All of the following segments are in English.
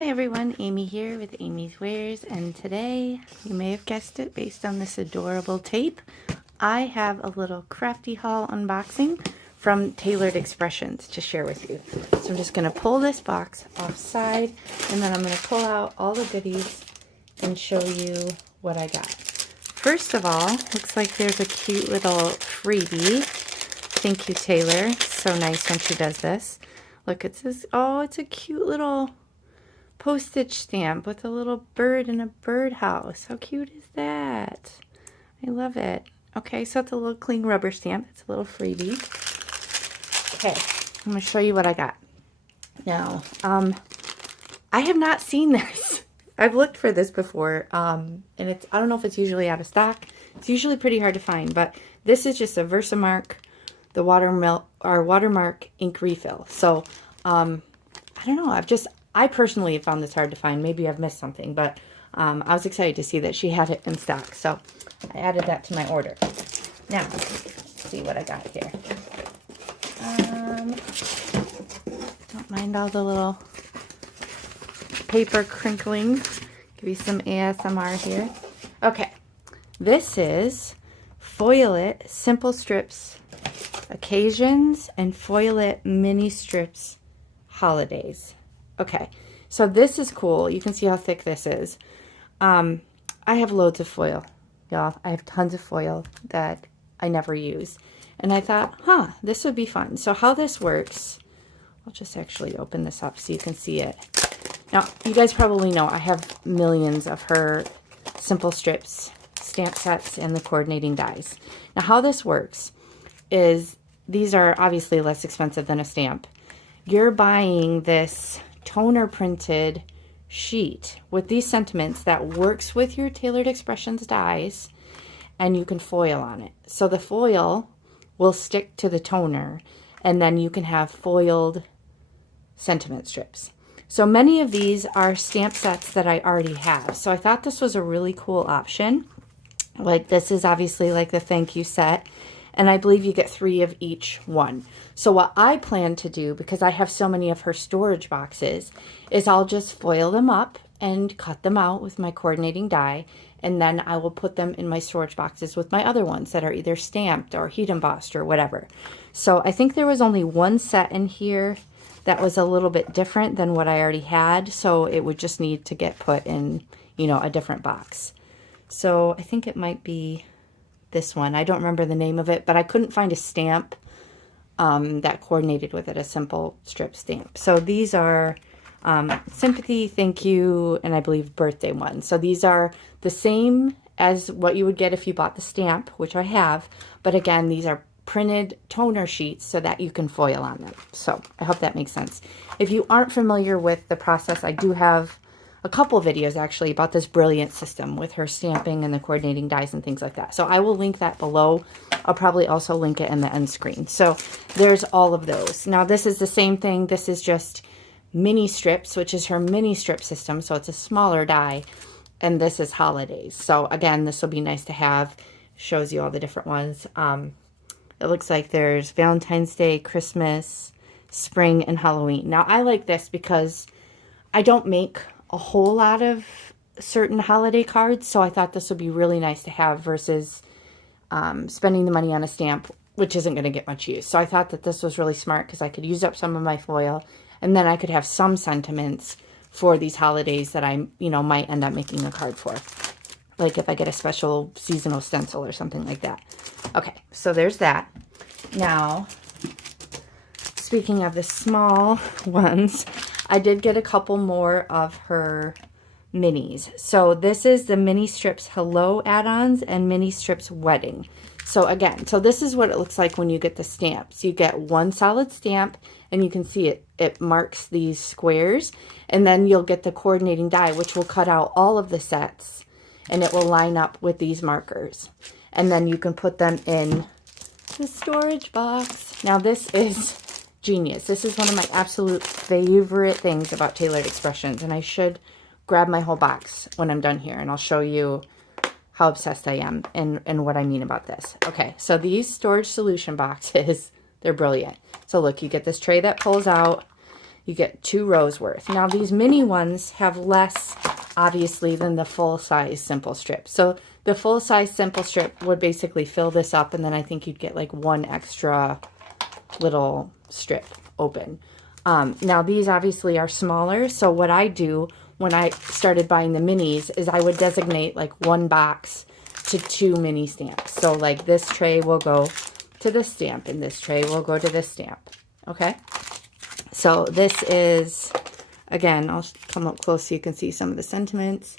Hi everyone, Amy here with Amy's Wares, and today, you may have guessed it based on this adorable tape, I have a little crafty haul unboxing from Tailored Expressions to share with you. So I'm just going to pull this box offside, and then I'm going to pull out all the goodies and show you what I got. First of all, looks like there's a cute little freebie. Thank you, Taylor. It's so nice when she does this. Look, it says, oh, it's a cute little postage stamp with a little bird in a birdhouse. How cute is that? I love it. Okay, so it's a little clean rubber stamp. It's a little freebie. Okay, I'm going to show you what I got. Now, I have not seen this. I've looked for this before, and it's, I don't know if it's usually out of stock. It's usually pretty hard to find, but this is just a Versamark, the watermark ink refill. So, I don't know. I personally have found this hard to find. Maybe I've missed something, but I was excited to see that she had it in stock. So I added that to my order. Now, let's see what I got here. Don't mind all the little paper crinkling. Give you some ASMR here. Okay, this is Foil It Simple Strips Occasions and Foil It Mini Strips Holidays. Okay, so this is cool. You can see how thick this is. I have loads of foil, y'all. I have tons of foil that I never use. And I thought, this would be fun. So how this works, I'll just actually open this up so you can see it. Now, you guys probably know I have millions of her simple strips, stamp sets, and the coordinating dies. Now, how this works is these are obviously less expensive than a stamp. You're buying this toner printed sheet with these sentiments that works with your Tailored Expressions dies, and you can foil on it. So the foil will stick to the toner, and then you can have foiled sentiment strips. So many of these are stamp sets that I already have. So I thought this was a really cool option. Like, this is obviously like the thank you set, and I believe you get 3 of each one. So what I plan to do, because I have so many of her storage boxes, is I'll just foil them up and cut them out with my coordinating die, and then I will put them in my storage boxes with my other ones that are either stamped or heat embossed or whatever. So I think there was only one set in here that was a little bit different than what I already had, so it would just need to get put in, you know, a different box. So I think it might be this one. I don't remember the name of it, but I couldn't find a stamp that coordinated with it, a simple strip stamp. So these are sympathy, thank you, and I believe birthday ones. So these are the same as what you would get if you bought the stamp, which I have, but again, these are printed toner sheets so that you can foil on them. So I hope that makes sense. If you aren't familiar with the process, I do have a couple videos actually about this brilliant system with her stamping and the coordinating dies and things like that. So I will link that below. I'll probably also link it in the end screen. So there's all of those. Now this is the same thing. This is just mini strips, which is her mini strip system. So it's a smaller die, and this is holidays. So again, this will be nice to have. Shows you all the different ones. It looks like there's Valentine's Day, Christmas, spring, and Halloween. Now I like this because I don't make a whole lot of certain holiday cards, so I thought this would be really nice to have versus spending the money on a stamp, which isn't going to get much use. So I thought that this was really smart because I could use up some of my foil, and then I could have some sentiments for these holidays that I, you know, might end up making a card for. Like if I get a special seasonal stencil or something like that. Okay, so there's that. Now, speaking of the small ones, I did get a couple more of her minis. So this is the Mini Strips Hello add-ons and Mini Strips Wedding. So again, so this is what it looks like when you get the stamps. You get one solid stamp, and you can see it marks these squares, and then you'll get the coordinating die, which will cut out all of the sets, and it will line up with these markers. And then you can put them in the storage box. Now this is genius. This is one of my absolute favorite things about Tailored Expressions, and I should grab my whole box when I'm done here, and I'll show you how obsessed I am and what I mean about this. Okay, so these storage solution boxes, they're brilliant. So look, you get this tray that pulls out. You get 2 rows worth. Now these mini ones have less, obviously, than the full-size simple strip. So the full-size simple strip would basically fill this up, and then I think you'd get like 1 extra little strip open. Now these obviously are smaller, so what I do when I started buying the minis is I would designate like 1 box to 2 mini stamps. So like this tray will go to this stamp, and this tray will go to this stamp. Okay, so this is, again, I'll come up close so you can see some of the sentiments.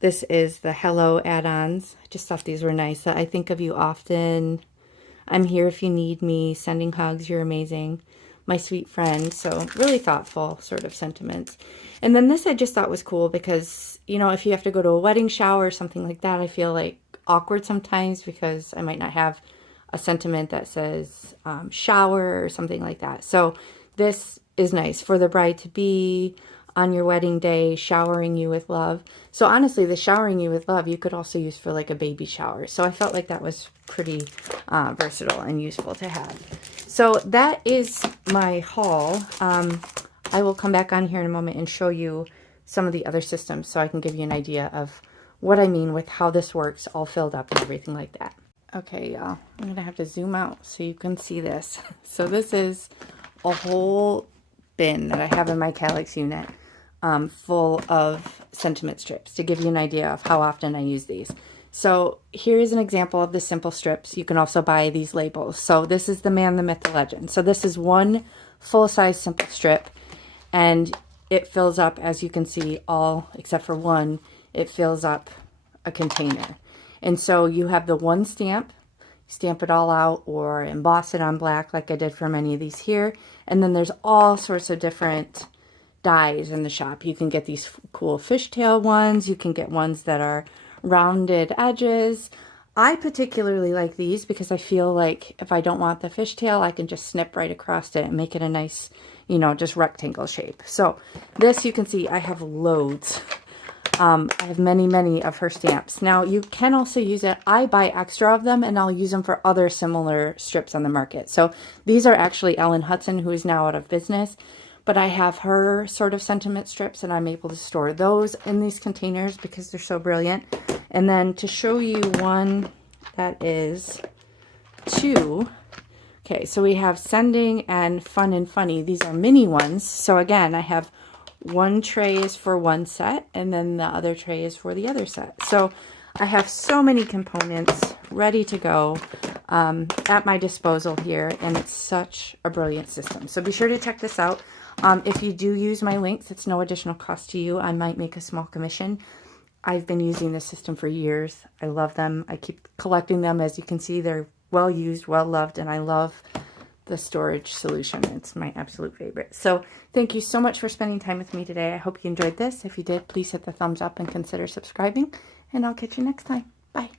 This is the Hello add-ons. I just thought these were nice. I think of you often. I'm here if you need me. Sending hugs. You're amazing. My sweet friend. So really thoughtful sort of sentiments. And then this I just thought was cool because, you know, if you have to go to a wedding shower or something like that, I feel like awkward sometimes because I might not have a sentiment that says shower or something like that. So this is nice for the bride-to-be, on your wedding day, showering you with love. So honestly, the showering you with love, you could also use for like a baby shower. So I felt like that was pretty versatile and useful to have. So that is my haul. I will come back on here in a moment and show you some of the other systems so I can give you an idea of what I mean with how this works, all filled up and everything like that. Okay, y'all, I'm going to have to zoom out so you can see this. So this is a whole bin that I have in my Calyx unit full of sentiment strips to give you an idea of how often I use these. So here is an example of the simple strips. You can also buy these labels. So this is the man, the myth, the legend. So this is 1 full-size simple strip, and it fills up, as you can see, all except for 1, it fills up a container. And so you have the 1 stamp, stamp it all out or emboss it on black like I did for many of these here. And then there's all sorts of different dies in the shop. You can get these cool fishtail ones. You can get ones that are rounded edges. I particularly like these because I feel like if I don't want the fishtail, I can just snip right across it and make it a nice, you know, just rectangle shape. So this, you can see I have loads. I have many of her stamps. Now you can also use it. I buy extra of them and I'll use them for other similar strips on the market. So these are actually Ellen Hudson, who is now out of business, but I have her sort of sentiment strips and I'm able to store those in these containers because they're so brilliant. And then to show you one that is 2. Okay, so we have sending and fun and funny. These are mini ones. So again, I have 1 tray is for 1 set, and then the other tray is for the other set. So I have so many components ready to go at my disposal here, and it's such a brilliant system. So be sure to check this out. If you do use my links, it's no additional cost to you. I might make a small commission. I've been using this system for years. I love them. I keep collecting them. As you can see, they're well used, well loved, and I love the storage solution. It's my absolute favorite. So thank you so much for spending time with me today. I hope you enjoyed this. If you did, please hit the thumbs up and consider subscribing, and I'll catch you next time. Bye.